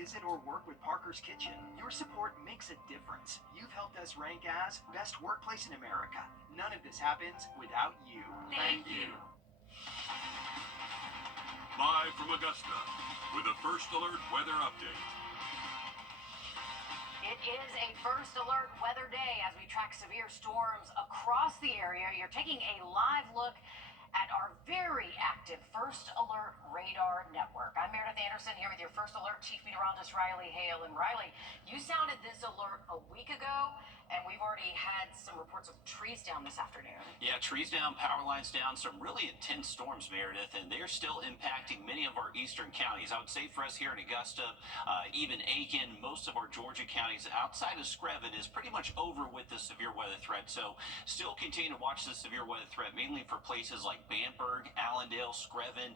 visit or work with Parker's Kitchen. Your support makes a difference. You've helped us rank as best workplace in America. None of this happens without you. Thank you. Live from Augusta with a First Alert weather update. It is a First Alert weather day as we track severe storms across the area. You're taking a live look at our very active First Alert radar network. I'm Meredith Anderson here with your First Alert Chief Meteorologist Riley Hale. And Riley, you sounded this alert a week ago, and we've already had some reports of trees down this afternoon. Yeah, trees down, power lines down, some really intense storms, Meredith, and they're still impacting many of our eastern counties. I would say for us here in Augusta, even Aiken, most of our Georgia counties outside of Screven is pretty much over with the severe weather threat. So still continue to watch the severe weather threat, mainly for places like Bamberg, Allendale, Screven,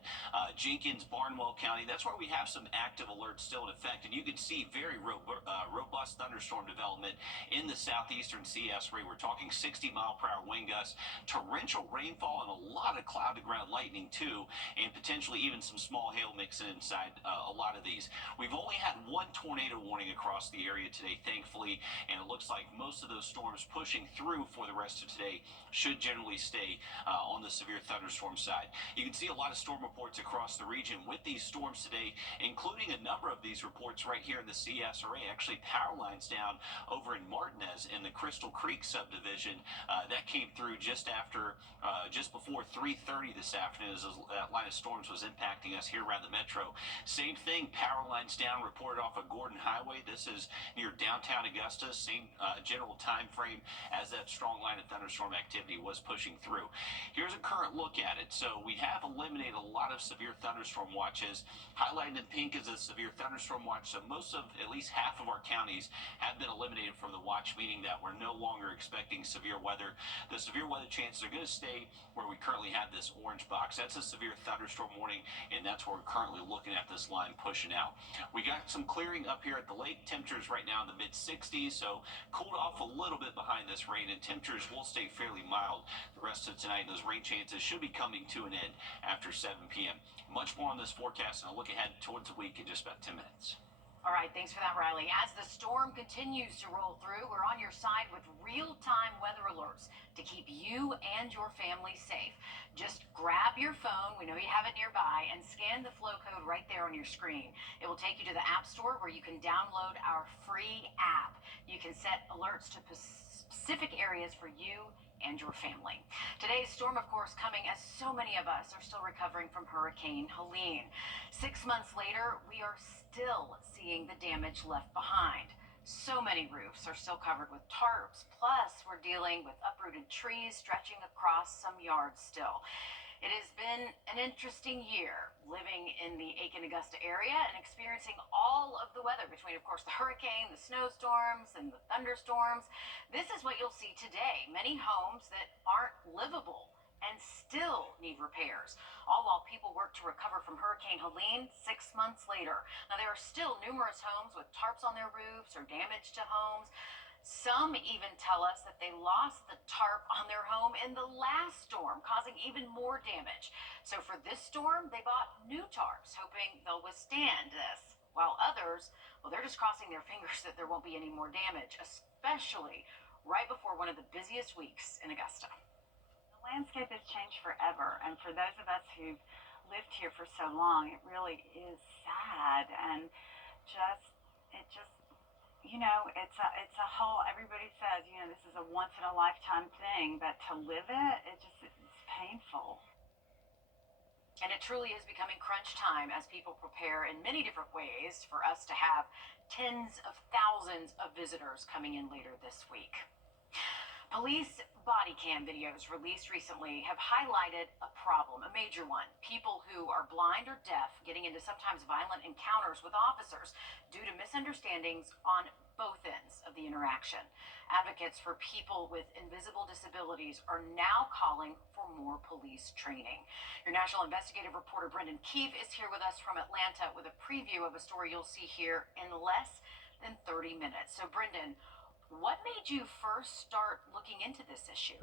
Jenkins, Barnwell County. That's where we have some active alerts still in effect, and you can see very robust thunderstorm development in the southeastern CS area. We're talking 60-mile-per-hour wind gusts, torrential rainfall, and a lot of cloud-to-ground lightning too, and potentially even some small hail mixing inside a lot of these. We've only had one tornado warning across the area today, thankfully, and it looks like most of those storms pushing through for the rest of today should generally stay on the severe thunderstorm side. You can see a lot of storm reports across the region with these storms today, including a number of these reports right here in the CSRA. Actually, power lines down over in Martinez in the Crystal Creek subdivision. That came through just before 3:30 this afternoon as that line of storms was impacting us here around the metro. Same thing, power lines down, reported off of Gordon Highway. This is near downtown Augusta. Same general time frame as that strong line of thunderstorm activity was pushing through. Here's a current look at it. So we have eliminated a lot of severe thunderstorm watches. Highlighted in pink is a severe thunderstorm watch. So most of, at least half of our counties have been eliminated from the watch, meaning that we're no longer expecting severe weather. The severe weather chances are going to stay where we currently have this orange box. That's a severe thunderstorm warning, and that's where we're currently looking at this line pushing out. We got some clearing up here at the lake. Temperatures right now in the mid-60s, so cooled off a little bit behind this rain, and temperatures will stay fairly mild the rest of tonight. Those rain chances should be coming to an end after 7 p.m. Much more on this forecast, and I'll look ahead towards the week in just about 10 minutes. All right, thanks for that, Riley. As the storm continues to roll through, we're on your side with real-time weather alerts to keep you and your family safe. Just grab your phone, we know you have it nearby, and scan the flow code right there on your screen. It will take you to the App Store where you can download our free app. You can set alerts to specific areas for you and your family. Today's storm, of course, coming as so many of us are still recovering from Hurricane Helene. 6 months later, we are still seeing the damage left behind. So many roofs are still covered with tarps, plus we're dealing with uprooted trees stretching across some yards still. It has been an interesting year living in the Aiken-Augusta area and experiencing all of the weather between, of course, the hurricane, the snowstorms, and the thunderstorms. This is what you'll see today. Many homes that aren't livable and still need repairs, all while people work to recover from Hurricane Helene 6 months later. Now, there are still numerous homes with tarps on their roofs or damage to homes. Some even tell us that they lost the tarp on their home in the last storm, causing even more damage. So for this storm, they bought new tarps, hoping they'll withstand this. While others, well, they're just crossing their fingers that there won't be any more damage, especially right before one of the busiest weeks in Augusta. The landscape has changed forever, and for those of us who've lived here for so long, it really is sad, and it's a whole, everybody says, this is a once in a lifetime thing, but to live it, it's painful. And it truly is becoming crunch time as people prepare in many different ways for us to have tens of thousands of visitors coming in later this week. Police body cam videos released recently have highlighted a problem, a major one. People who are blind or deaf getting into sometimes violent encounters with officers due to misunderstandings on both ends of the interaction. Advocates for people with invisible disabilities are now calling for more police training. Your national investigative reporter Brendan Keefe is here with us from Atlanta with a preview of a story you'll see here in less than 30 minutes. So Brendan, what made you first start looking into this issue?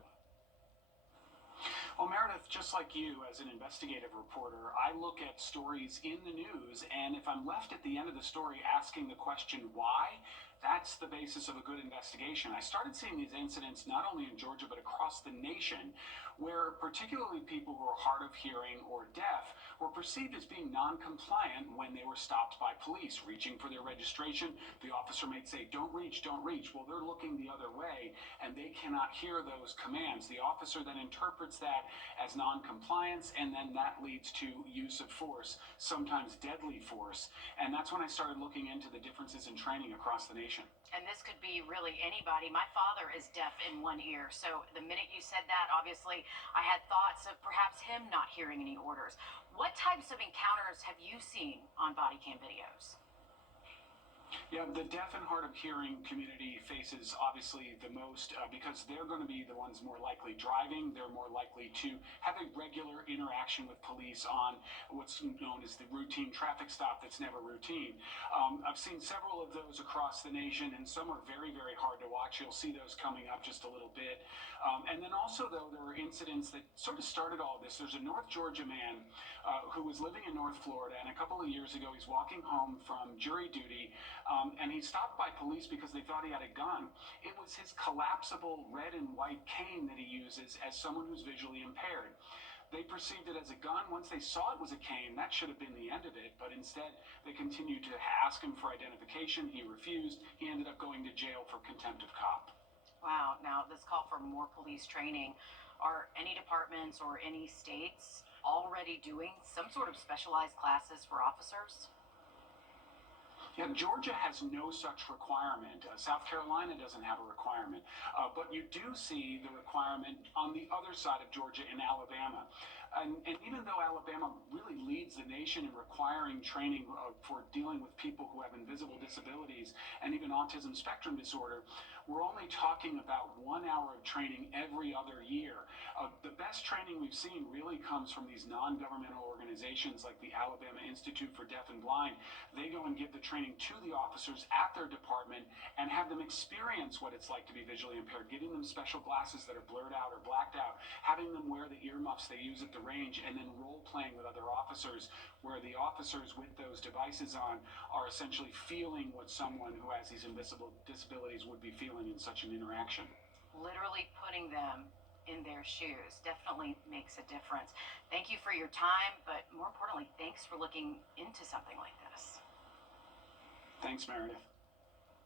Well, Meredith, just like you, as an investigative reporter, I look at stories in the news, and if I'm left at the end of the story asking the question, why? That's the basis of a good investigation. I started seeing these incidents not only in Georgia, but across the nation, where particularly people who are hard of hearing or deaf were perceived as being non-compliant when they were stopped by police, reaching for their registration. The officer may say, don't reach, don't reach. Well, they're looking the other way, and they cannot hear those commands. The officer then interprets that as non-compliance, and then that leads to use of force, sometimes deadly force. And that's when I started looking into the differences in training across the nation. And this could be really anybody. My father is deaf in one ear, so the minute you said that, obviously, I had thoughts of perhaps him not hearing any orders. What types of encounters have you seen on body cam videos? Yeah, the deaf and hard of hearing community faces obviously the most because they're going to be the ones more likely driving. They're more likely to have a regular interaction with police on what's known as the routine traffic stop that's never routine. I've seen several of those across the nation, and some are very, very hard to watch. You'll see those coming up just a little bit. And then also, though, there were incidents that sort of started all this. There's a North Georgia man who was living in North Florida, and a couple of years ago, he's walking home from jury duty, and he's stopped by police because they thought he had a gun. It was his collapsible red and white cane that he uses as someone who's visually impaired. They perceived it as a gun. Once they saw it was a cane, that should have been the end of it, but instead they continued to ask him for identification. He refused. He ended up going to jail for contempt of cop. Wow. Now, this call for more police training. Are any departments or any states already doing some sort of specialized classes for officers? Yeah, Georgia has no such requirement. South Carolina doesn't have a requirement. But you do see the requirement on the other side of Georgia in Alabama. And even though Alabama really leads the nation in requiring training for dealing with people who have invisible disabilities and even autism spectrum disorder, we're only talking about 1 hour of training every other year. The best training we've seen really comes from these non-governmental organizations like the Alabama Institute for Deaf and Blind. They go and give the training to the officers at their department and have them experience what it's like to be visually impaired, giving them special glasses that are blurred out or blacked out, having them wear the earmuffs they use at the range, and then role-playing with other officers where the officers with those devices on are essentially feeling what someone who has these invisible disabilities would be feeling in such an interaction. Literally putting them in their shoes definitely makes a difference. Thank you for your time, but more importantly, thanks for looking into something like this. Thanks, Meredith.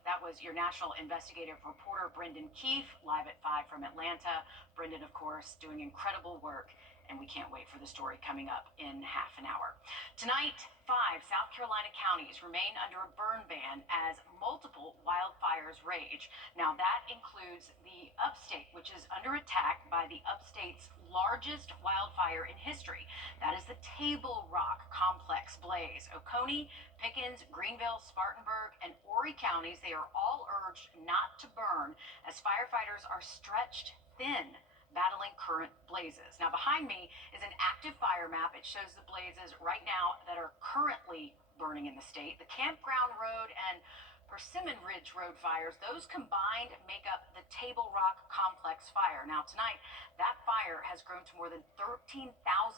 That was your national investigative reporter, Brendan Keefe, live at 5 from Atlanta. Brendan, of course, doing incredible work, and we can't wait for the story coming up in half an hour. Tonight, 5 South Carolina counties remain under a burn ban as multiple wildfires rage. Now, that includes the upstate, which is under attack by the upstate's largest wildfire in history. That is the Table Rock Complex blaze. Oconee, Pickens, Greenville, Spartanburg, and Horry counties, they are all urged not to burn as firefighters are stretched thin battling current blazes. Now, behind me is an active fire map. It shows the blazes right now that are currently burning in the state. The Campground Road and Persimmon Ridge Road fires, those combined make up the Table Rock Complex fire. Now, tonight, that fire has grown to more than 13,000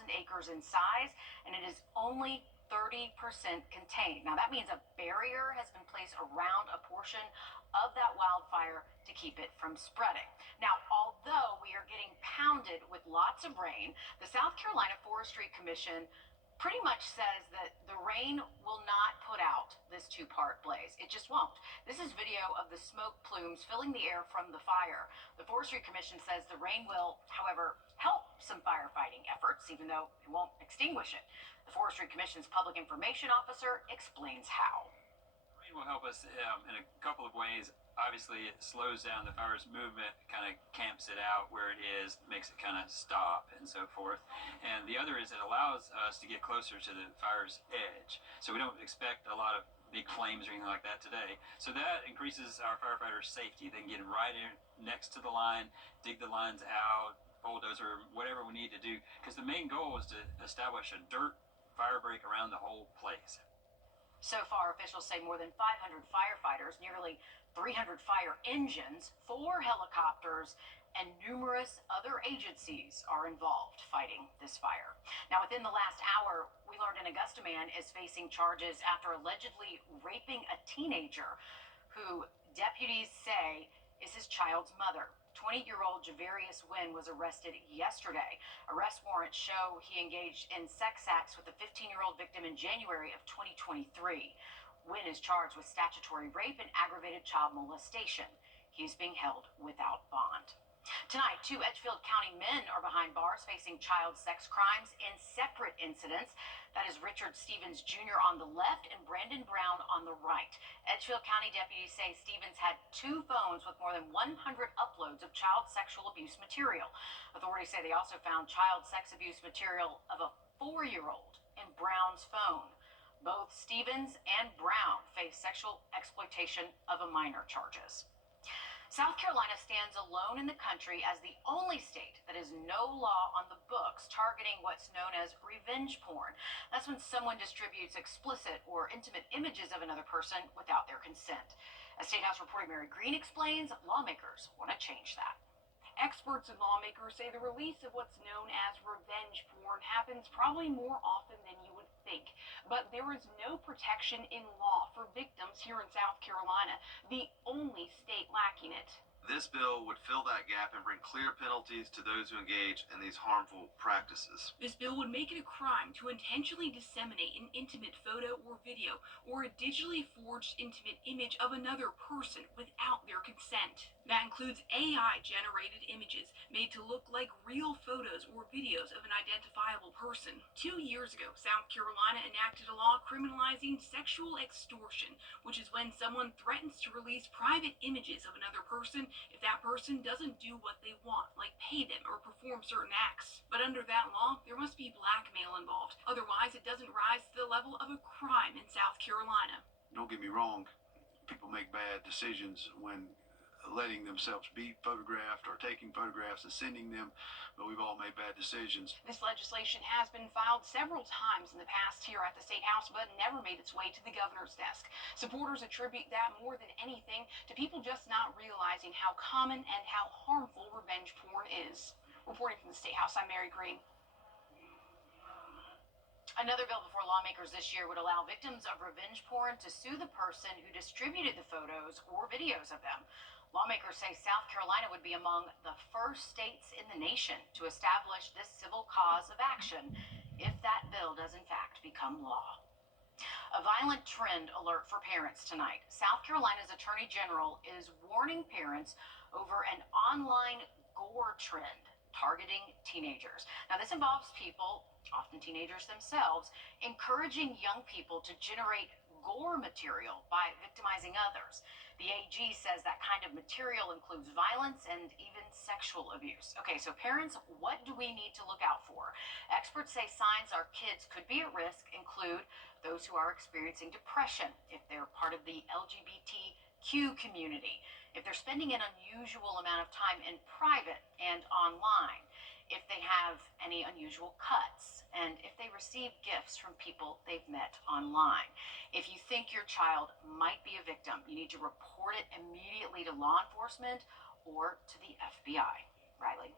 acres in size, and it is only 30% contained. Now, that means a barrier has been placed around a portion of that wildfire to keep it from spreading. Now, although we are getting pounded with lots of rain, the South Carolina Forestry Commission pretty much says that the rain will not put out this two-part blaze. It just won't. This is video of the smoke plumes filling the air from the fire. The Forestry Commission says the rain will, however, help some firefighting efforts, even though it won't extinguish it. The Forestry Commission's public information officer explains how. Rain will help us in a couple of ways. Obviously, it slows down the fire's movement, kind of camps it out where it is, makes it kind of stop and so forth. And the other is it allows us to get closer to the fire's edge. So we don't expect a lot of big flames or anything like that today. So that increases our firefighters' safety. They can get right in next to the line, dig the lines out, bulldozer, whatever we need to do. Because the main goal is to establish a dirt fire break around the whole place. So far, officials say more than 500 firefighters, nearly 300 fire engines, 4 helicopters, and numerous other agencies are involved fighting this fire. Now, within the last hour, we learned an Augusta man is facing charges after allegedly raping a teenager who deputies say is his child's mother. 20-year-old Javarius Wynn was arrested yesterday. Arrest warrants show he engaged in sex acts with the 15-year-old victim in January of 2023. Wynn is charged with statutory rape and aggravated child molestation. He's being held without bond. Tonight, 2 Edgefield County men are behind bars facing child sex crimes in separate incidents. That is Richard Stevens Jr. on the left and Brandon Brown on the right. Edgefield County deputies say Stevens had 2 phones with more than 100 uploads of child sexual abuse material. Authorities say they also found child sex abuse material of a 4-year-old in Brown's phone. Both Stevens and Brown face sexual exploitation of a minor charges. South Carolina stands alone in the country as the only state that has no law on the books targeting what's known as revenge porn. That's when someone distributes explicit or intimate images of another person without their consent. As State House reporter Mary Green explains, lawmakers want to change that. Experts and lawmakers say the release of what's known as revenge porn happens probably more often than you would think. But there is no protection in law for victims here in South Carolina, the only state lacking it. This bill would fill that gap and bring clear penalties to those who engage in these harmful practices. This bill would make it a crime to intentionally disseminate an intimate photo or video or a digitally forged intimate image of another person without their consent. That includes AI-generated images made to look like real photos or videos of an identifiable person. 2 years ago, South Carolina enacted a law criminalizing sexual extortion, which is when someone threatens to release private images of another person if that person doesn't do what they want, like pay them or perform certain acts. But under that law, there must be blackmail involved. Otherwise, it doesn't rise to the level of a crime in South Carolina. Don't get me wrong, people make bad decisions when letting themselves be photographed or taking photographs and sending them, but we've all made bad decisions. This legislation has been filed several times in the past here at the State House, but never made its way to the governor's desk. Supporters attribute that more than anything to people just not realizing how common and how harmful revenge porn is. Reporting from the State House, I'm Mary Green. Another bill before lawmakers this year would allow victims of revenge porn to sue the person who distributed the photos or videos of them. Lawmakers say South Carolina would be among the first states in the nation to establish this civil cause of action if that bill does in fact become law. A violent trend alert for parents tonight. South Carolina's Attorney General is warning parents over an online gore trend targeting teenagers. Now, this involves people, often teenagers themselves, encouraging young people to generate gore material by victimizing others. The AG says that kind of material includes violence and even sexual abuse. Okay, so parents, what do we need to look out for? Experts say signs our kids could be at risk include those who are experiencing depression, if they're part of the LGBTQ community, if they're spending an unusual amount of time in private and online, if they have any unusual cuts, and if they receive gifts from people they've met online. If you think your child might be a victim, you need to report it immediately to law enforcement or to the FBI. Riley.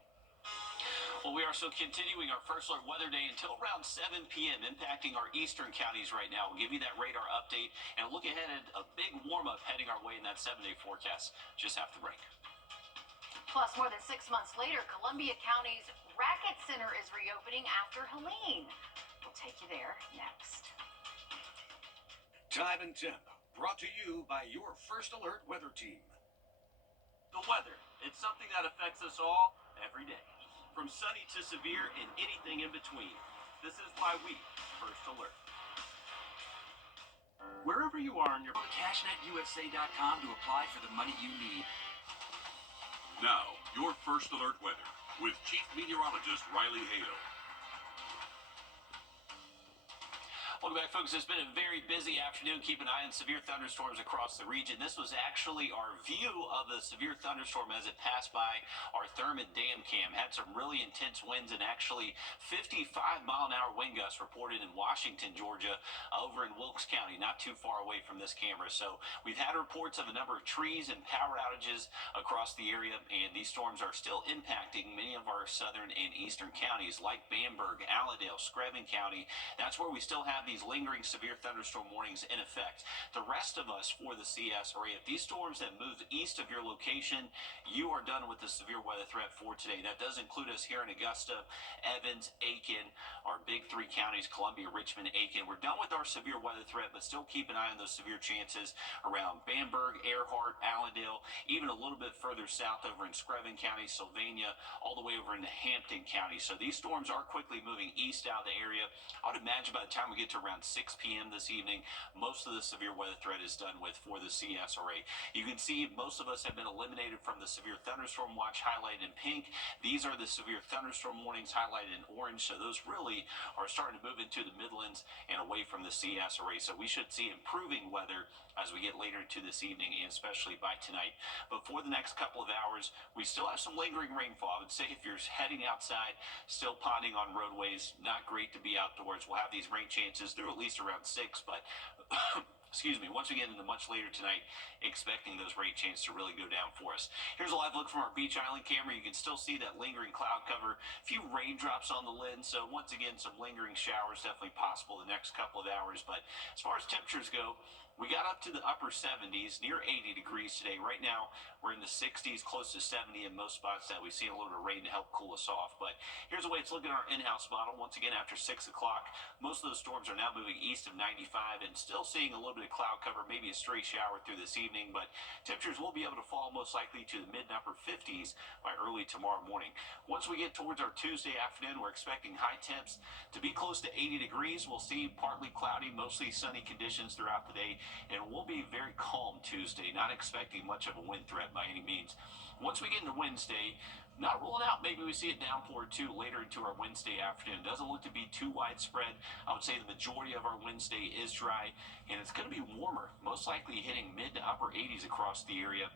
Well, we are so continuing our first alert weather day until around 7 p.m. impacting our eastern counties right now. We'll give you that radar update and look ahead at a big warm-up heading our way in that 7-day forecast just after the break. Plus, more than 6 months later, Columbia County's Racket Center is reopening after Helene. We'll take you there next. Time and Temp, brought to you by your First Alert weather team. The weather, it's something that affects us all every day. From sunny to severe and anything in between. This is why we First Alert. Wherever you are in your... Go to CashNetUSA.com to apply for the money you need. Now, your First Alert weather with Chief Meteorologist Riley Hale. Well, Welcome back, folks. It's been a very busy afternoon. Keep an eye on severe thunderstorms across the region. This was actually our view of the severe thunderstorm as it passed by our Thurman Dam cam. Had some really intense winds and actually 55-mile-an-hour wind gusts reported in Washington, Georgia, over in Wilkes County, not too far away from this camera. So we've had reports of a number of trees and power outages across the area, and these storms are still impacting many of our southern and eastern counties like Bamberg, Allendale, Screven County. That's where we still have these lingering severe thunderstorm warnings in effect. The rest of us for the CSRA, if these storms have moved east of your location, you are done with the severe weather threat for today. That does include us here in Augusta, Evans, Aiken, our big three counties, Columbia, Richmond, Aiken. We're done with our severe weather threat, but still keep an eye on those severe chances around Bamberg, Earhart, Allendale, even a little bit further south over in Screven County, Sylvania, all the way over into Hampton County. So these storms are quickly moving east out of the area. I would imagine by the time we get to around 6 p.m. this evening, most of the severe weather threat is done with for the CSRA. You can see most of us have been eliminated from the severe thunderstorm watch highlighted in pink. These are the severe thunderstorm warnings highlighted in orange. So those really are starting to move into the Midlands and away from the CSRA. So we should see improving weather as we get later into this evening, and especially by tonight. But for the next couple of hours, we still have some lingering rainfall. I would say if you're heading outside, still ponding on roadways, not great to be outdoors. We'll have these rain chances through at least around 6, but excuse me, once we get into much later tonight, expecting those rain chances to really go down for us. Here's a live look from our Beach Island camera. You can still see that lingering cloud cover, a few raindrops on the lens. So once again, some lingering showers definitely possible the next couple of hours. But as far as temperatures go, we got up to the upper 70s, near 80 degrees today. Right now, we're in the 60s, close to 70 in most spots that we've seen a little bit of rain to help cool us off. But here's the way it's looking at our in-house model. Once again, after 6 o'clock, most of those storms are now moving east of 95 and still seeing a little bit of cloud cover, maybe a stray shower through this evening. But temperatures will be able to fall most likely to the mid and upper 50s by early tomorrow morning. Once we get towards our Tuesday afternoon, we're expecting high temps to be close to 80 degrees. We'll see partly cloudy, mostly sunny conditions throughout the day. And we'll be very calm Tuesday, not expecting much of a wind threat by any means. Once we get into Wednesday, not ruling out maybe we see a downpour too later into our Wednesday afternoon. Doesn't look to be too widespread. I would say the majority of our Wednesday is dry, and it's going to be warmer, most likely hitting mid to upper 80s across the area.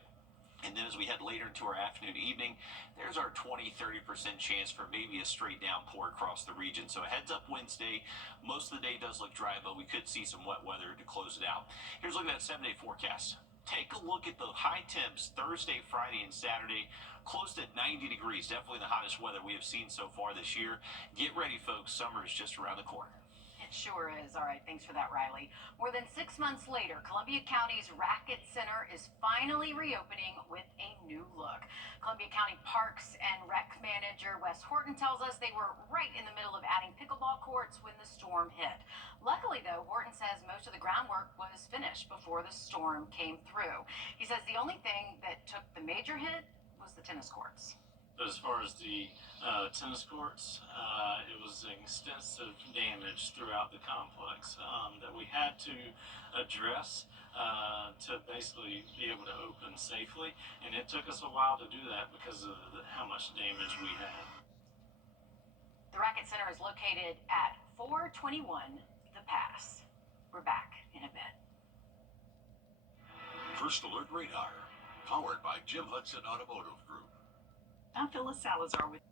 And then as we head later into our afternoon, evening, there's our 20-30% chance for maybe a straight downpour across the region. So a heads up Wednesday. Most of the day does look dry, but we could see some wet weather to close it out. Here's looking at that 7-day forecast. Take a look at the high temps Thursday, Friday, and Saturday. Close to 90 degrees. Definitely the hottest weather we have seen so far this year. Get ready, folks. Summer is just around the corner. Sure is. All right, thanks for that, Riley. More than 6 months later, Columbia County's Racket Center is finally reopening with a new look. Columbia County Parks and Rec Manager Wes Horton tells us they were right in the middle of adding pickleball courts when the storm hit. Luckily, though, Horton says most of the groundwork was finished before the storm came through. He says the only thing that took the major hit was the tennis courts. As far as the tennis courts, it was extensive damage throughout the complex that we had to address to basically be able to open safely. And it took us a while to do that because of how much damage we had. The Racket Center is located at 421 The Pass. We're back in a bit. First Alert Radar, powered by Jim Hudson Automotive Group. I'm Phyllis Salazar with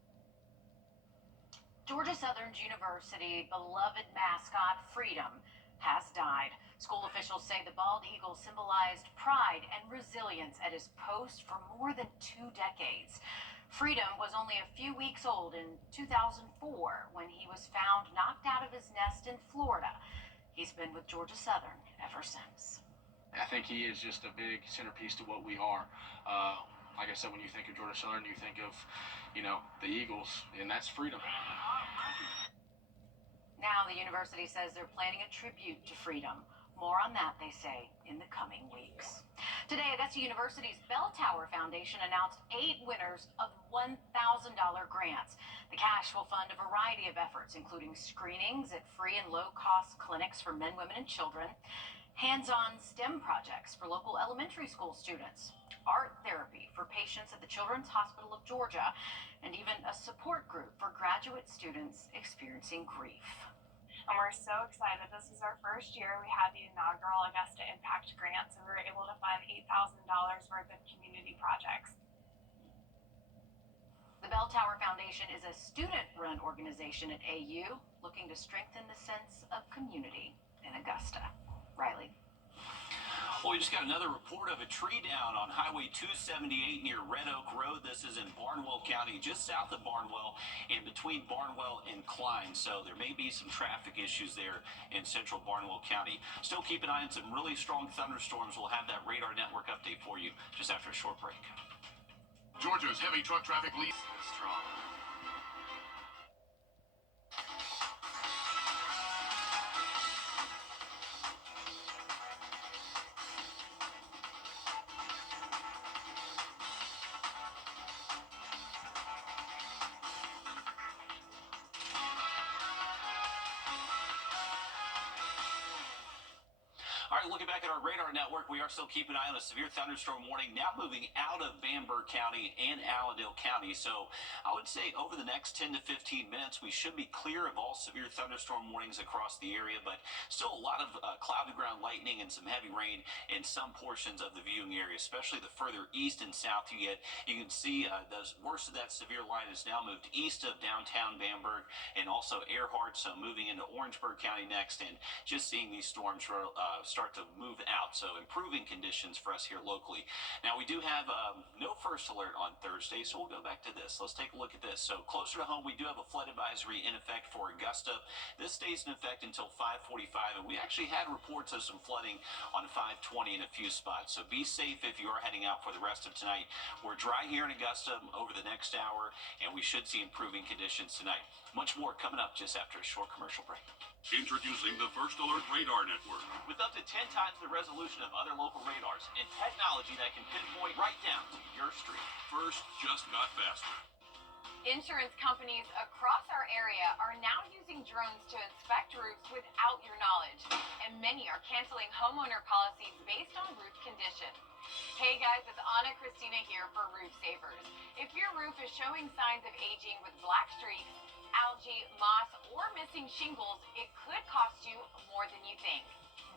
Georgia Southern University beloved mascot Freedom has died. School officials say the bald eagle symbolized pride and resilience at his post for more than 2 decades. Freedom was only a few weeks old in 2004 when he was found knocked out of his nest in Florida. He's been with Georgia Southern ever since. I think he is just a big centerpiece to what we are. Like I said, when you think of Georgia Southern, you think of, the Eagles, and that's freedom. Now the university says they're planning a tribute to Freedom. More on that, they say, in the coming weeks. Today, Augusta University's Bell Tower Foundation announced 8 winners of $1,000 grants. The cash will fund a variety of efforts, including screenings at free and low-cost clinics for men, women, and children, hands-on STEM projects for local elementary school students, art therapy for patients at the Children's Hospital of Georgia, and even a support group for graduate students experiencing grief. and we're so excited. This was our first year. We had the inaugural Augusta Impact Grant, so we were able to fund $8,000 worth of community projects. The Bell Tower Foundation is a student-run organization at AU looking to strengthen the sense of community in Augusta. Riley. Well, we just got another report of a tree down on Highway 278 near Red Oak Road. This is in Barnwell County, just south of Barnwell, in between Barnwell and Klein. So there may be some traffic issues there in central Barnwell County. Still keep an eye on some really strong thunderstorms. We'll have that radar network update for you just after a short break. Georgia's heavy truck traffic leads strong. All right, looking back at our radar network, we are still keeping an eye on a severe thunderstorm warning now moving out of Bamberg County and Allendale County. So I would say over the next 10 to 15 minutes, we should be clear of all severe thunderstorm warnings across the area, but still a lot of cloud to ground lightning and some heavy rain in some portions of the viewing area, especially the further east and south you get. You can see the worst of that severe line is now moved east of downtown Bamberg and also Earhart, so moving into Orangeburg County next, and just seeing these storms start to move out, so improving conditions for us here locally. Now we do have no first alert on Thursday, so we'll go back to this. Let's take a look at this. So closer to home, we do have a flood advisory in effect for Augusta. This stays in effect until 5:45, and we actually had reports of some flooding on 520 in a few spots, so be safe if you are heading out for the rest of tonight. We're dry here in Augusta over the next hour, and we should see improving conditions tonight. Much more coming up just after a short commercial break. Introducing the First Alert Radar Network. With up to 10 times the resolution of other local radars and technology that can pinpoint right down to your street. First just got faster. Insurance companies across our area are now using drones to inspect roofs without your knowledge, and many are canceling homeowner policies based on roof condition. Hey guys, it's Anna Christina here for Roof Savers. If your roof is showing signs of aging with black streaks, algae, moss, or missing shingles, it could cost you more than you think.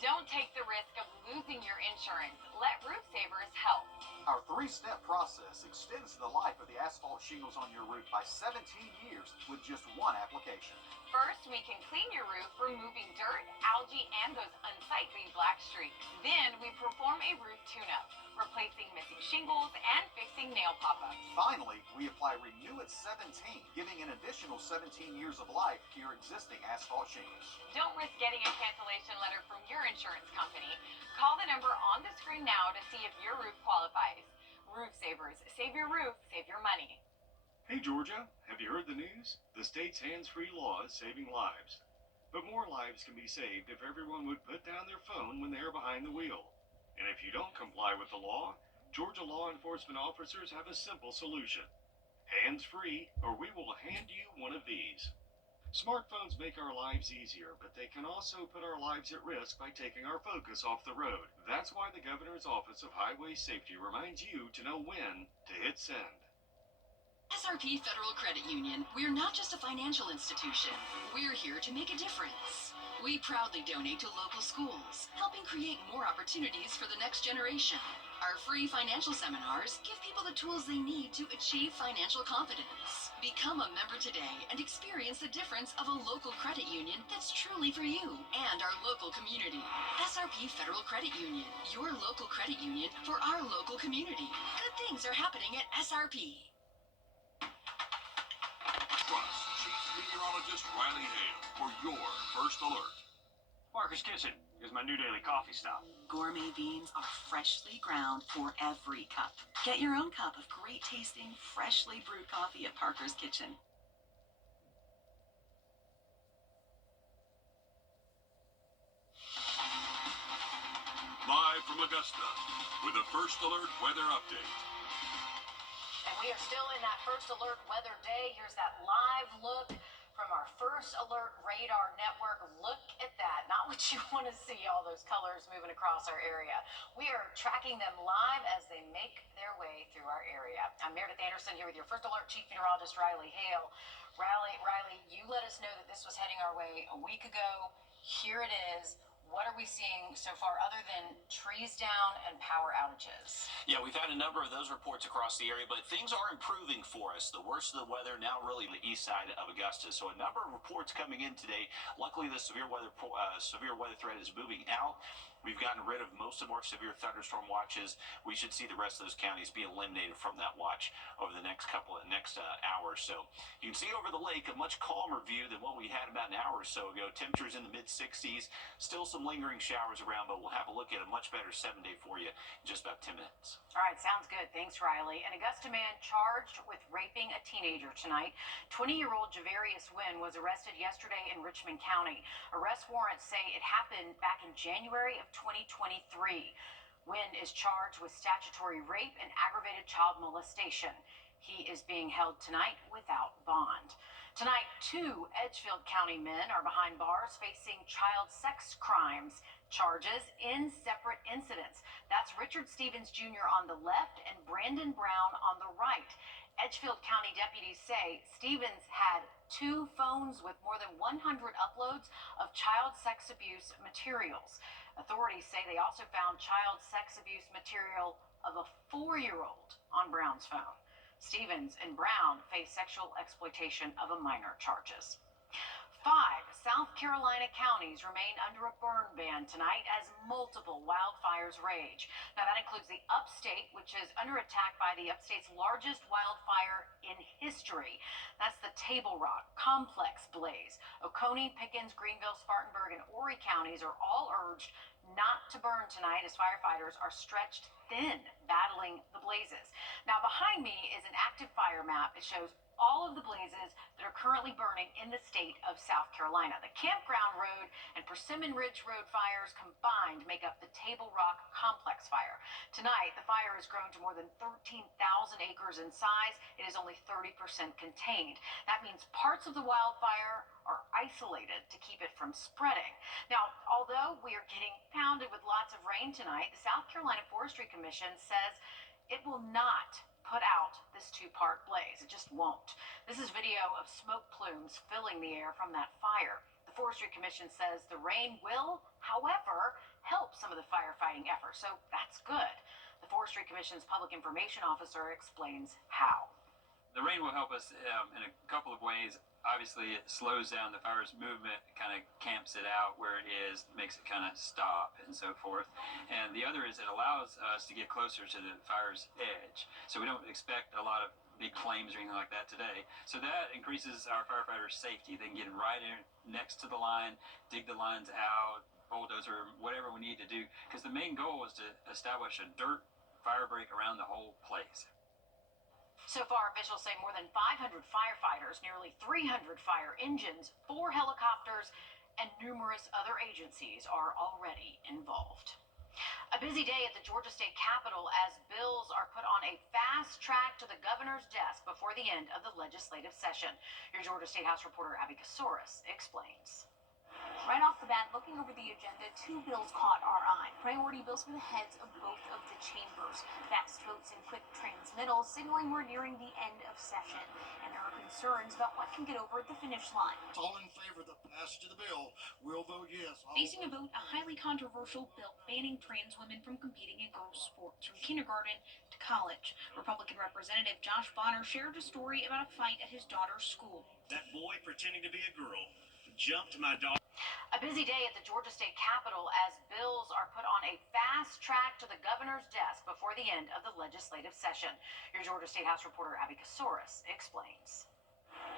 Don't take the risk of losing your insurance. Let Roof Savers help. Our three-step process extends the life of the asphalt shingles on your roof by 17 years with just one application. First, we can clean your roof, removing dirt, algae, and those unsightly black streaks. Then, we perform a roof tune-up, replacing missing shingles and fixing nail pop-ups. Finally, we apply Renew at 17, giving an additional 17 years of life to your existing asphalt shingles. Don't risk getting a cancellation letter from your insurance company. Call the number on the screen now to see if your roof qualifies. Roof Savers. Save your roof, save your money. Hey Georgia, have you heard the news? The state's hands-free law is saving lives. But more lives can be saved if everyone would put down their phone when they are behind the wheel. And if you don't comply with the law, Georgia law enforcement officers have a simple solution. Hands-free, or we will hand you one of these. Smartphones make our lives easier, but they can also put our lives at risk by taking our focus off the road. That's why the Governor's Office of Highway Safety reminds you to know when to hit send. SRP Federal Credit Union, we're not just a financial institution. We're here to make a difference. We proudly donate to local schools, helping create more opportunities for the next generation. Our free financial seminars give people the tools they need to achieve financial confidence. Become a member today and experience the difference of a local credit union that's truly for you and our local community. SRP Federal Credit Union, your local credit union for our local community. Good things are happening at SRP. Trust Chief Meteorologist Riley Hale for your First Alert. Marcus Kitchen is my new daily coffee stop. Gourmet beans are freshly ground for every cup. Get your own cup of great tasting, freshly brewed coffee at Parker's Kitchen. Live from Augusta with a First Alert weather update. And we are still in that First Alert weather day. Here's that live look from our First Alert Radar Network. Look at that. Not what you want to see, all those colors moving across our area. We are tracking them live as they make their way through our area. I'm Meredith Anderson here with your First Alert Chief Meteorologist, Riley Hale. Riley, you let us know that this was heading our way a week ago. Here it is. What are we seeing so far other than trees down and power outages? Yeah, we've had a number of those reports across the area, but things are improving for us. The worst of the weather now really on the east side of Augusta. So a number of reports coming in today. Luckily, the severe weather threat is moving out. We've gotten rid of most of our severe thunderstorm watches. We should see the rest of those counties be eliminated from that watch over the next hour or so. You can see over the lake a much calmer view than what we had about an hour or so ago. Temperatures in the mid-60s. Still some lingering showers around, but we'll have a look at a much better 7-day for you in just about 10 minutes. All right, sounds good. Thanks, Riley. An Augusta man charged with raping a teenager tonight. 20-year-old Javarius Wynn was arrested yesterday in Richmond County. Arrest warrants say it happened back in January of 2023. Wynn is charged with statutory rape and aggravated child molestation. He is being held tonight without bond. Tonight, 2 Edgefield County men are behind bars facing child sex crimes charges in separate incidents. That's Richard Stevens Jr. on the left and Brandon Brown on the right. Edgefield County deputies say Stevens had 2 phones with more than 100 uploads of child sex abuse materials. Authorities say they also found child sex abuse material of a 4-year-old on Brown's phone. Stevens and Brown face sexual exploitation of a minor charges. 5 South Carolina counties remain under a burn ban tonight as multiple wildfires rage. Now that includes the upstate, which is under attack by the upstate's largest wildfire in history. That's the Table Rock Complex blaze. Oconee, Pickens, Greenville, Spartanburg, and Horry counties are all urged not to burn tonight as firefighters are stretched thin battling the blazes. Now behind me is an active fire map. It shows all of the blazes that are currently burning in the state of South Carolina. The Campground Road and Persimmon Ridge Road fires combined make up the Table Rock Complex fire. Tonight, the fire has grown to more than 13,000 acres in size. It is only 30% contained. That means parts of the wildfire are isolated to keep it from spreading. Now, although we are getting pounded with lots of rain tonight, the South Carolina Forestry Commission says it will not put out this 2-part blaze. It just won't. This is video of smoke plumes filling the air from that fire. The Forestry Commission says the rain will, however, help some of the firefighting efforts, so that's good. The Forestry Commission's public information officer explains how. The rain will help us in a couple of ways. Obviously, it slows down the fire's movement, kind of camps it out where it is, makes it kind of stop and so forth. And the other is it allows us to get closer to the fire's edge. So we don't expect a lot of big flames or anything like that today. So that increases our firefighters' safety. They can get right in next to the line, dig the lines out, bulldozer, whatever we need to do. Because the main goal is to establish a dirt fire break around the whole place. So far, officials say more than 500 firefighters, nearly 300 fire engines, 4 helicopters, and numerous other agencies are already involved. A busy day at the Georgia State Capitol as bills are put on a fast track to the governor's desk before the end of the legislative session. Your Georgia State House reporter Abby Kasoris explains. Right off the bat, looking over the agenda, 2 bills caught our eye. Priority bills for the heads of both of the chambers. Fast votes and quick transmittals, signaling we're nearing the end of session. And there are concerns about what can get over the finish line. All in favor of the passage of the bill will vote yes. Facing a vote, a highly controversial bill banning trans women from competing in girls' sports from kindergarten to college. Republican Representative Josh Bonner shared a story about a fight at his daughter's school. That boy pretending to be a girl jumped my daughter. A busy day at the Georgia State Capitol as bills are put on a fast track to the governor's desk before the end of the legislative session. Your Georgia State House reporter Abby Kasoris explains.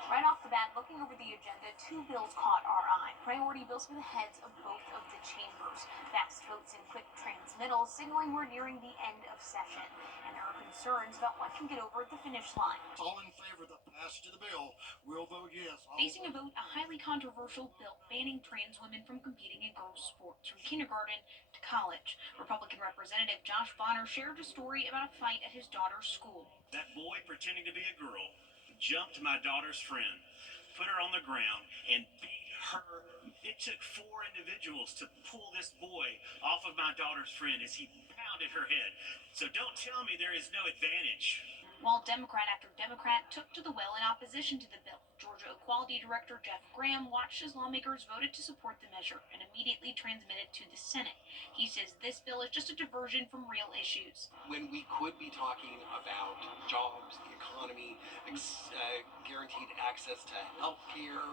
Right off the bat, looking over the agenda, 2 bills caught our eye. Priority bills for the heads of both of the chambers. Fast votes and quick transmittals, signaling we're nearing the end of session. And there are concerns about what can get over the finish line. All in favor of the passage of the bill will vote yes. Facing a vote, a highly controversial bill banning trans women from competing in girls' sports from kindergarten to college. Republican Representative Josh Bonner shared a story about a fight at his daughter's school. That boy pretending to be a girl jumped my daughter's friend. put her on the ground and beat her. It took 4 individuals to pull this boy off of my daughter's friend as he pounded her head. So don't tell me there is no advantage. While Democrat after Democrat took to the well in opposition to the bill, Georgia Equality Director Jeff Graham watched as lawmakers voted to support the measure and immediately transmitted to the Senate. He says this bill is just a diversion from real issues. When we could be talking about jobs, the economy, guaranteed access to health care,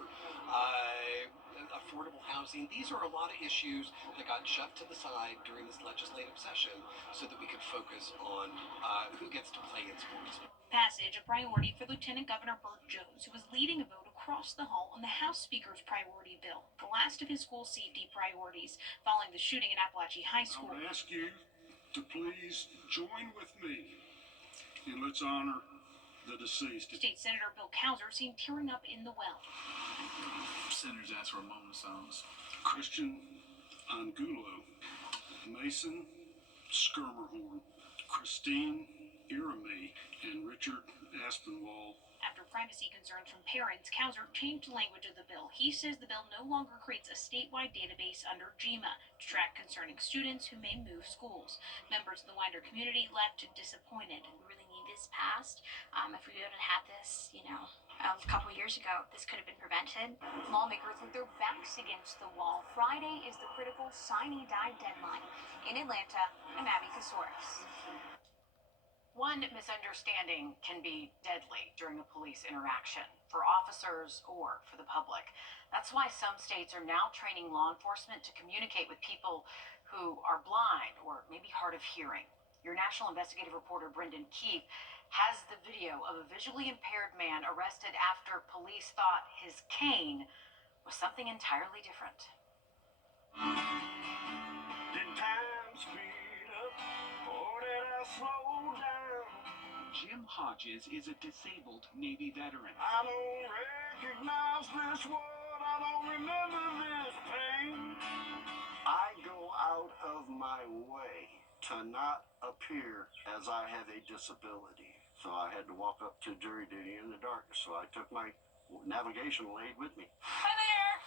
affordable housing, these are a lot of issues that got shoved to the side during this legislative session so that we could focus on who gets to play in sports. Passage, a priority for Lieutenant Governor Burt Jones, who was leading a vote across the hall on the House Speaker's priority bill, the last of his school safety priorities, following the shooting at Appalachia High School. I would ask you to please join with me and let's honor the deceased. State Senator Bill Cowser seen tearing up in the well. Senators ask for a moment of silence. Christian Angulo, Mason Skirmerhorn, Christine Irami, and Richard Aspinwall. After privacy concerns from parents, Cowser changed the language of the bill. He says the bill no longer creates a statewide database under GMA to track concerning students who may move schools. Members of the wider community left disappointed. We really need this passed. If we would have had this, a couple years ago, this could have been prevented. Lawmakers with their backs against the wall. Friday is the critical sine die deadline. In Atlanta, I'm Abby Kasoris. One misunderstanding can be deadly during a police interaction, for officers or for the public. That's why some states are now training law enforcement to communicate with people who are blind or maybe hard of hearing. Your national investigative reporter, Brendan Keefe, has the video of a visually impaired man arrested after police thought his cane was something entirely different. Did time speed up or did I slow down? Jim Hodges is a disabled Navy veteran. I don't recognize this word, I don't remember this pain. I go out of my way to not appear as I have a disability. So I had to walk up to jury duty in the darkness, so I took my navigational aid with me. Hi there!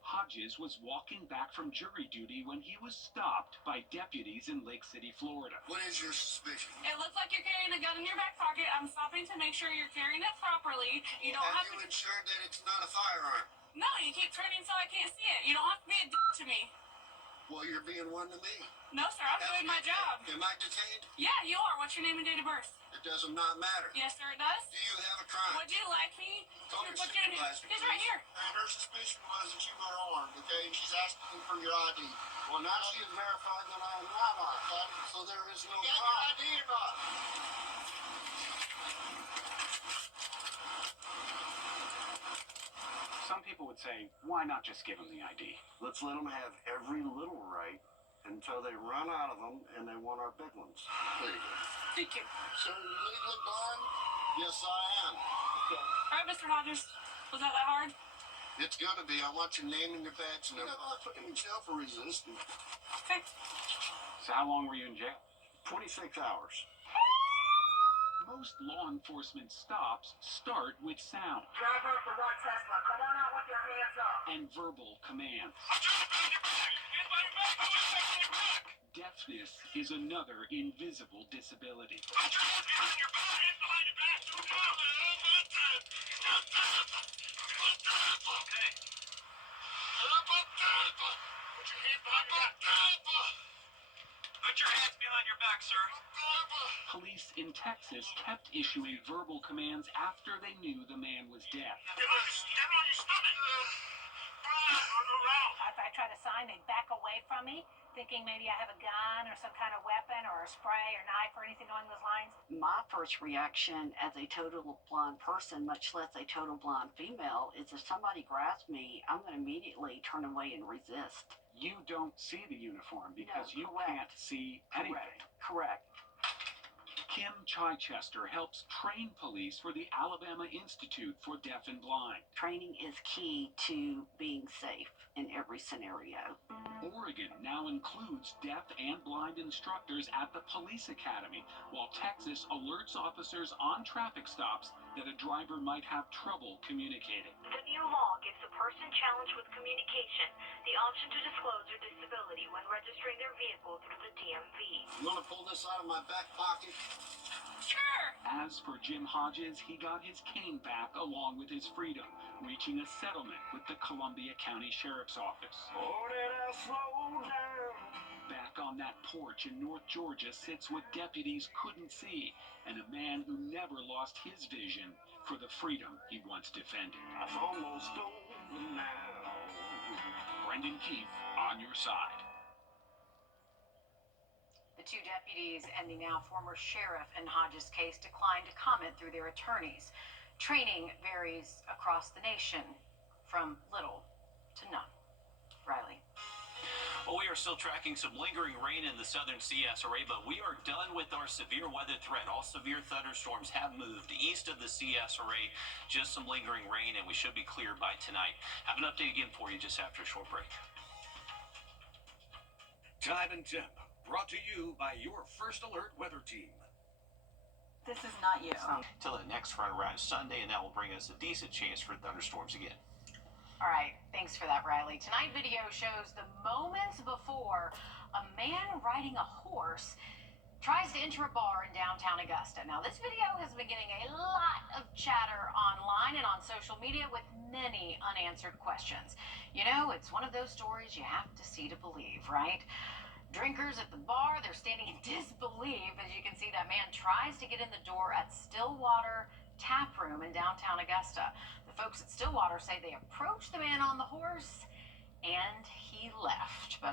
Hodges was walking back from jury duty when he was stopped by deputies in Lake City, Florida. What is your suspicion? It looks like you're carrying a gun in your back pocket. I'm stopping to make sure you're carrying it properly. You don't have you to... ensured that it's not a firearm? No, you keep turning so I can't see it. You don't have to be a to me. Well, you're being one to me. No, sir, I'm doing my job. Am I detained? Yeah, you are. What's your name and date of birth? It does not matter. Yes, sir, it does. Do you have a crime? Would you like me to Call your put you in? supervisor, He's right here. And her suspicion was that you were armed, okay? And she's asking for your ID. Well, now she has verified that I am not armed, okay? So there is no crime. Your ID or not? Some people would say, why not just give him the ID? Let's let them have every little right until they run out of them and they want our big ones. There you go. Thank you. So you're legally blind? Yes, I am. Okay. All right, Mr. Hodges. Was that hard? It's gonna be. I want your name and your badge number. I'm not putting him in jail for resisting. Okay. So how long were you in jail? 26 hours. Most law enforcement stops start with sound Drive up the white Tesla. Come on out with your hands up. and verbal commands. Deafness is another invisible disability. Put your hands behind your back, sir. Police in Texas kept issuing verbal commands after they knew the man was deaf. If I try to sign, they back away from me, thinking maybe I have a gun or some kind of weapon or a spray or knife or anything along those lines. My first reaction as a total blind person, much less a total blind female, is if somebody grabs me, I'm going to immediately turn away and resist. You don't see the uniform because No, you correct. can't see anything. Correct. Kim Chichester helps train police for the Alabama Institute for Deaf and Blind. Training is key to being safe in every scenario. Oregon now includes deaf and blind instructors at the police academy, while Texas alerts officers on traffic stops that a driver might have trouble communicating. The new law gives a person challenged with communication the option to disclose their disability when registering their vehicle through the DMV. You want to pull this out of my back pocket? Sure. As for Jim Hodges, he got his cane back along with his freedom, reaching a settlement with the Columbia County Sheriff's Office. Oh, did I slow down? Back on that porch in North Georgia sits what deputies couldn't see, and a man who never lost his vision for the freedom he once defended. It's almost over now. Brendan Keefe, on your side. The two deputies and the now former sheriff in Hodges' case declined to comment through their attorneys. Training varies across the nation from little to none. Riley. Well, we are still tracking some lingering rain in the southern CSRA, but we are done with our severe weather threat. All severe thunderstorms have moved east of the CSRA. Just some lingering rain, and we should be cleared by tonight. Have an update again for you just after a short break. Time and temp, brought to you by your First Alert weather team. This is not you. Till the next front arrives Sunday, and that will bring us a decent chance for thunderstorms again. All right, thanks for that, Riley. Tonight video shows the moments before a man riding a horse tries to enter a bar in downtown Augusta. Now, this video has been getting a lot of chatter online and on social media with many unanswered questions. You know, it's one of those stories you have to see to believe, right? Drinkers at the bar, they're standing in disbelief as you can see that man tries to get in the door at Stillwater Tap Room in downtown Augusta. The folks at Stillwater say they approached the man on the horse and he left. But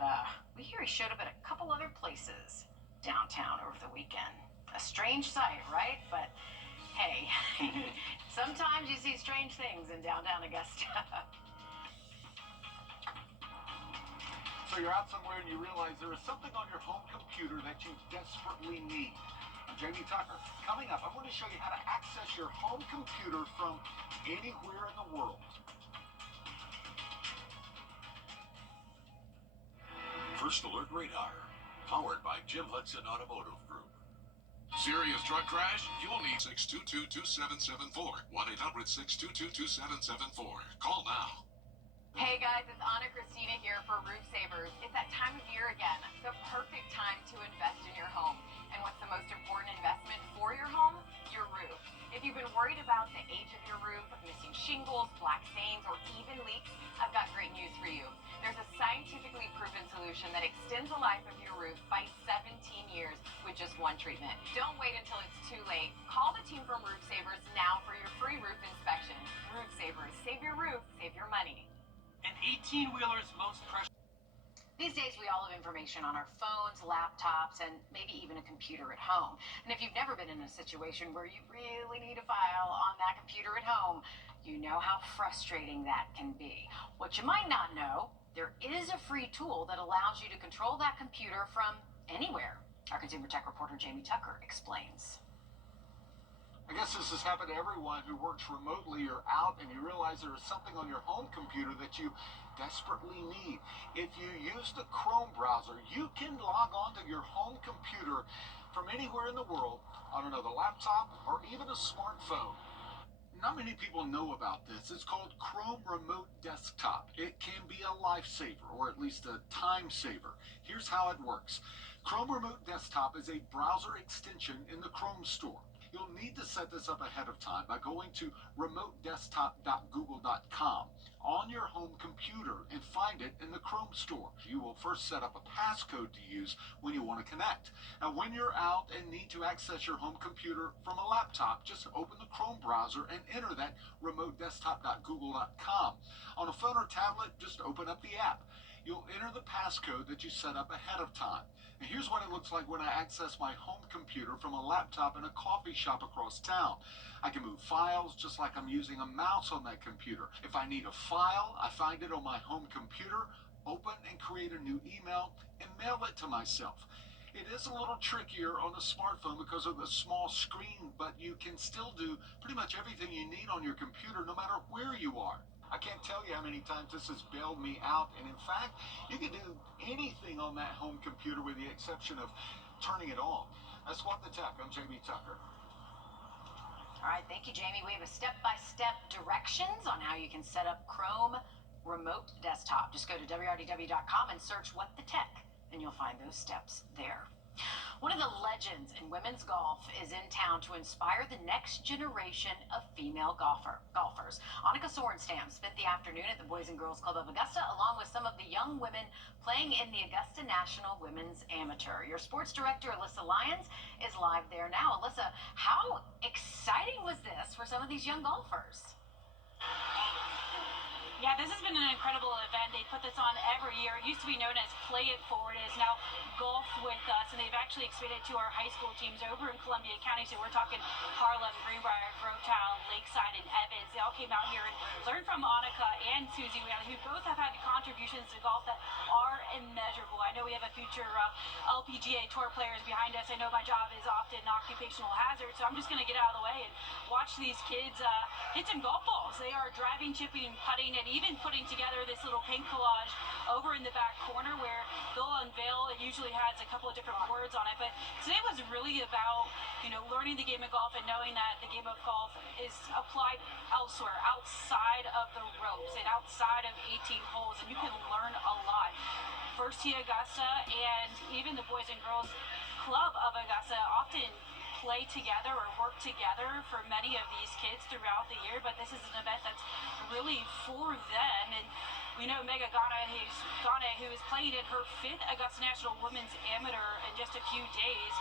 we hear he showed up at a couple other places downtown over the weekend. A strange sight, right? But hey, sometimes you see strange things in downtown Augusta. So you're out somewhere and you realize there is something on your home computer that you desperately need. I'm Jamie Tucker. Coming up, I'm going to show you how to access your home computer from anywhere in the world. First Alert Radar, powered by Jim Hudson Automotive Group. Serious truck crash? You'll need 622-2774. 1-800-622-2774. Call now. Hey guys, it's Anna Christina here for Roof Savers. It's that time of year again, the perfect time to invest in your home. And what's the most important investment for your home? Your roof. If you've been worried about the age of your roof, missing shingles, black stains, or even leaks, I've got great news for you. There's a scientifically proven solution that extends the life of your roof by 17 years with just one treatment. Don't wait until it's too late. Call the team from Roof Savers now for your free roof inspection. Roof Savers, save your roof, save your money. An 18-wheeler's most precious. These days, we all have information on our phones, laptops, and maybe even a computer at home. And if you've never been in a situation where you really need a file on that computer at home, you know how frustrating that can be. What you might not know, there is a free tool that allows you to control that computer from anywhere. Our consumer tech reporter, Jamie Tucker, explains. I guess this has happened to everyone who works remotely or out and you realize there is something on your home computer that you desperately need. If you use the Chrome browser, you can log on to your home computer from anywhere in the world on another laptop or even a smartphone. Not many people know about this. It's called Chrome Remote Desktop. It can be a lifesaver, or at least a time saver. Here's how it works. Chrome Remote Desktop is a browser extension in the Chrome store. You'll need to set this up ahead of time by going to remotedesktop.google.com on your home computer and find it in the Chrome store. You will first set up a passcode to use when you want to connect. Now, when you're out and need to access your home computer from a laptop, just open the Chrome browser and enter that remotedesktop.google.com. On a phone or tablet, just open up the app. You'll enter the passcode that you set up ahead of time. And here's what it looks like when I access my home computer from a laptop in a coffee shop across town. I can move files just like I'm using a mouse on that computer. If I need a file, I find it on my home computer, open and create a new email, and mail it to myself. It is a little trickier on a smartphone because of the small screen, but you can still do pretty much everything you need on your computer no matter where you are. I can't tell you how many times this has bailed me out, and in fact, you can do anything on that home computer with the exception of turning it on. That's What the Tech. I'm Jamie Tucker. All right, thank you, Jamie. We have a step-by-step directions on how you can set up Chrome Remote Desktop. Just go to wrdw.com and search What the Tech, and you'll find those steps there. One of the legends in women's golf is in town to inspire the next generation of female golfers. Annika Sorenstam spent the afternoon at the Boys and Girls Club of Augusta, along with some of the young women playing in the Augusta National Women's Amateur. Your sports director, Alyssa Lyons, is live there now. Alyssa, how exciting was this for some of these young golfers? Yeah, this has been an incredible event. They put this on every year. It used to be known as Play It Forward. It is now Golf With Us, and they've actually expanded to our high school teams over in Columbia County. So we're talking Harlem, Greenbrier, Grovetown, Lakeside, and Evans. They all came out here and learned from Annika and Susie Whaley, who both have had contributions to golf that are immeasurable. I know we have a future LPGA Tour players behind us. I know my job is often an occupational hazard, so I'm just going to get out of the way and watch these kids hit some golf balls. They are driving, chipping, and putting, and even putting together this little paint collage over in the back corner where they'll unveil. It usually has a couple of different words on it, but today was really about, learning the game of golf and knowing that the game of golf is applied elsewhere, outside of the ropes and outside of 18 holes, and you can learn a lot. First Tee Augusta and even the Boys and Girls Club of Augusta often play together or work together for many of these kids throughout the year, but this is an event that's really for them. And we know Megan Ghana, who is playing in her 5th Augusta National Women's Amateur in just a few days,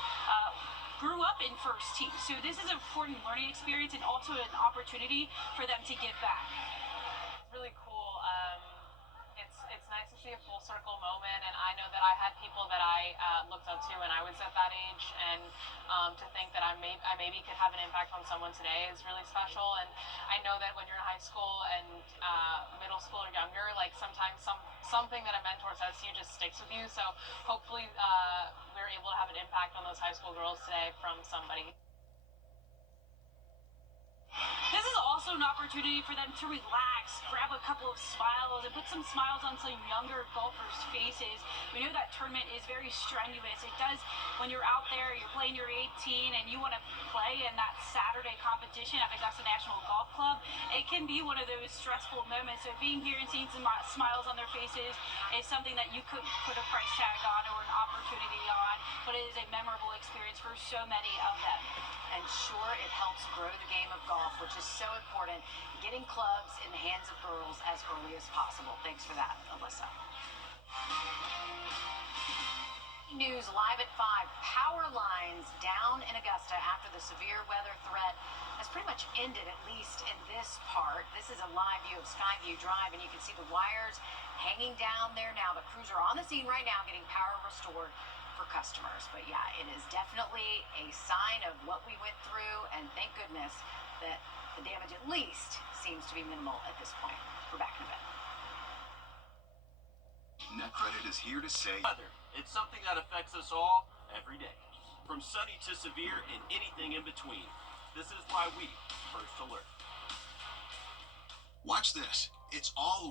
grew up in First Tee. So this is an important learning experience and also an opportunity for them to give back. It's really cool. It's nice to see a full circle moment, and I know that I had people that I looked up to when I was at that age, and to think that I maybe could have an impact on someone today is really special. And I know that when you're in high school and middle school or younger, like sometimes something that a mentor says to you just sticks with you. So hopefully we're able to have an impact on those high school girls today from somebody. This is also an opportunity for them to relax, grab a couple of smiles, and put some smiles on some younger golfers' faces. We know that tournament is very strenuous. It does, when you're out there, you're playing your 18, and you want to play in that Saturday competition at Augusta National Golf Club, it can be one of those stressful moments. So being here and seeing some smiles on their faces is something that you could put a price tag on or an opportunity on, but it is a memorable experience for so many of them. And sure, it helps grow the game of golf, which is so important, getting clubs in the hands of girls as early as possible. Thanks for that, Alyssa. News live at 5. Power lines down in Augusta after the severe weather threat has pretty much ended, at least in this part. This is a live view of Skyview Drive, and you can see the wires hanging down there now. But crews are on the scene right now getting power restored for customers. But yeah, it is definitely a sign of what we went through, and thank goodness that the damage at least seems to be minimal at this point. We're back in a bit. NetCredit is here to say weather. It's something that affects us all every day. From sunny to severe and anything in between. This is why we first alert. Watch this. It's all